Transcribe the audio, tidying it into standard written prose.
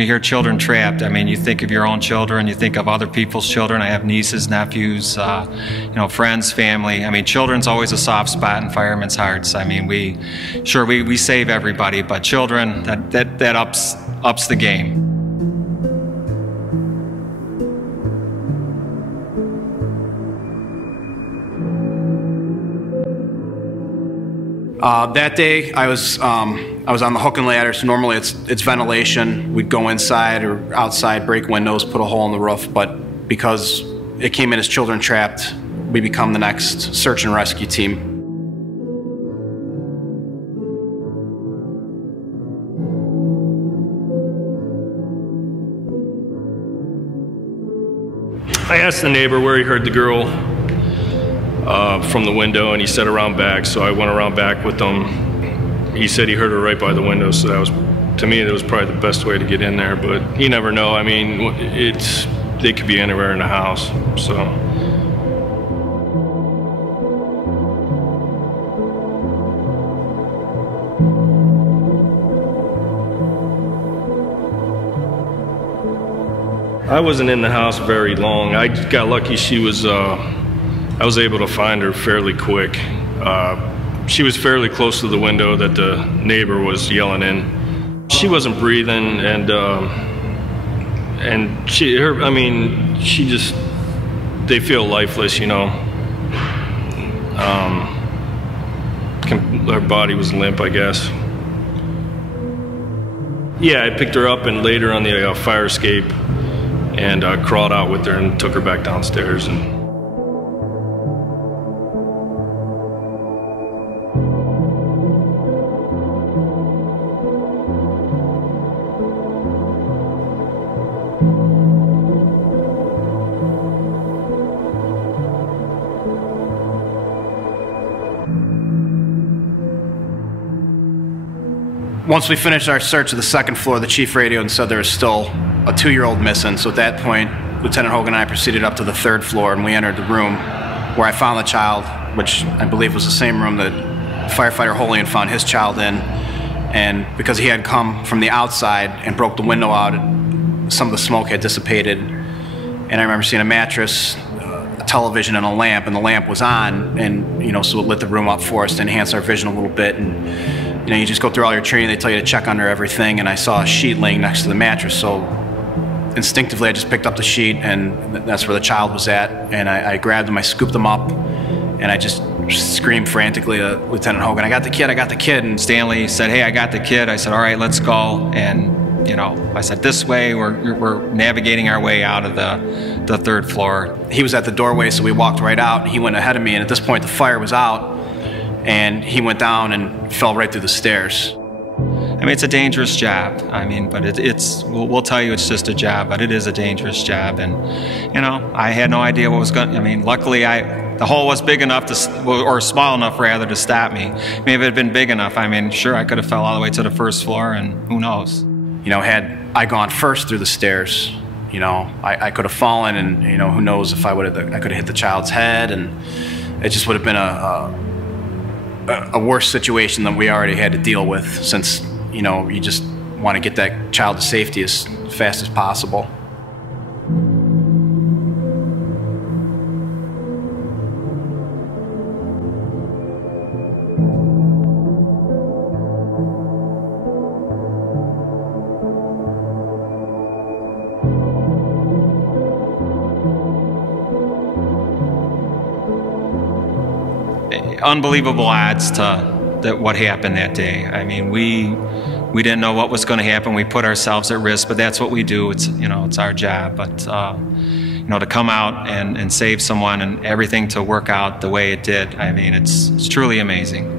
you hear children trapped, I mean, you think of your own children, you think of other people's children. I have nieces, nephews, you know, friends, family. I mean, children's always a soft spot in firemen's hearts. I mean, we save everybody, but children, that ups the game. That day, I was on the hook and ladder. So normally it's ventilation. We'd go inside or outside, break windows, put a hole in the roof. But because it came in as children trapped, we become the next search and rescue team. I asked the neighbor where he heard the girl from the window, and he said around back, so I went around back with him. He said he heard her right by the window, so that was, to me, that was probably the best way to get in there, but you never know. I mean, they could be anywhere in the house, so. I wasn't in the house very long. I got lucky. I was able to find her fairly quick. She was fairly close to the window that the neighbor was yelling in. She wasn't breathing, and they feel lifeless, you know. Her body was limp, I guess. Yeah, I picked her up and laid her on the fire escape, and crawled out with her and took her back downstairs. And once we finished our search of the second floor, the chief radioed and said there was still a 2-year-old missing. So at that point, Lieutenant Hogan and I proceeded up to the 3rd floor, and we entered the room where I found the child, which I believe was the same room that firefighter Holian found his child in. And because he had come from the outside and broke the window out, some of the smoke had dissipated. And I remember seeing a mattress, a television, and a lamp, and the lamp was on, and you know, so it lit the room up for us to enhance our vision a little bit. And you know, you just go through all your training, they tell you to check under everything, and I saw a sheet laying next to the mattress, so instinctively I just picked up the sheet, and that's where the child was at, and I grabbed him, I scooped him up, and I just screamed frantically to Lieutenant Hogan, I got the kid, and Stanley said, hey, I got the kid. I said, all right, let's go, and you know, I said, this way, we're navigating our way out of the 3rd floor. He was at the doorway, so we walked right out, and he went ahead of me, and at this point the fire was out, and he went down and fell right through the stairs. I mean, it's a dangerous job. I mean, but we'll tell you it's just a job, but it is a dangerous job. And, you know, I had no idea what was going, I mean, luckily the hole was big enough or small enough rather, to stop me. Maybe if it had been big enough, I mean, sure, I could have fell all the way to the 1st floor, and who knows. You know, had I gone first through the stairs, you know, I could have fallen, and, you know, who knows if I could have hit the child's head, and it just would have been a worse situation than we already had to deal with, since, you know, you just want to get that child to safety as fast as possible. Unbelievable odds to what happened that day. I mean, we didn't know what was going to happen. We put ourselves at risk, but that's what we do. It's, you know, it's our job. But you know, to come out and save someone and everything to work out the way it did, I mean, it's truly amazing.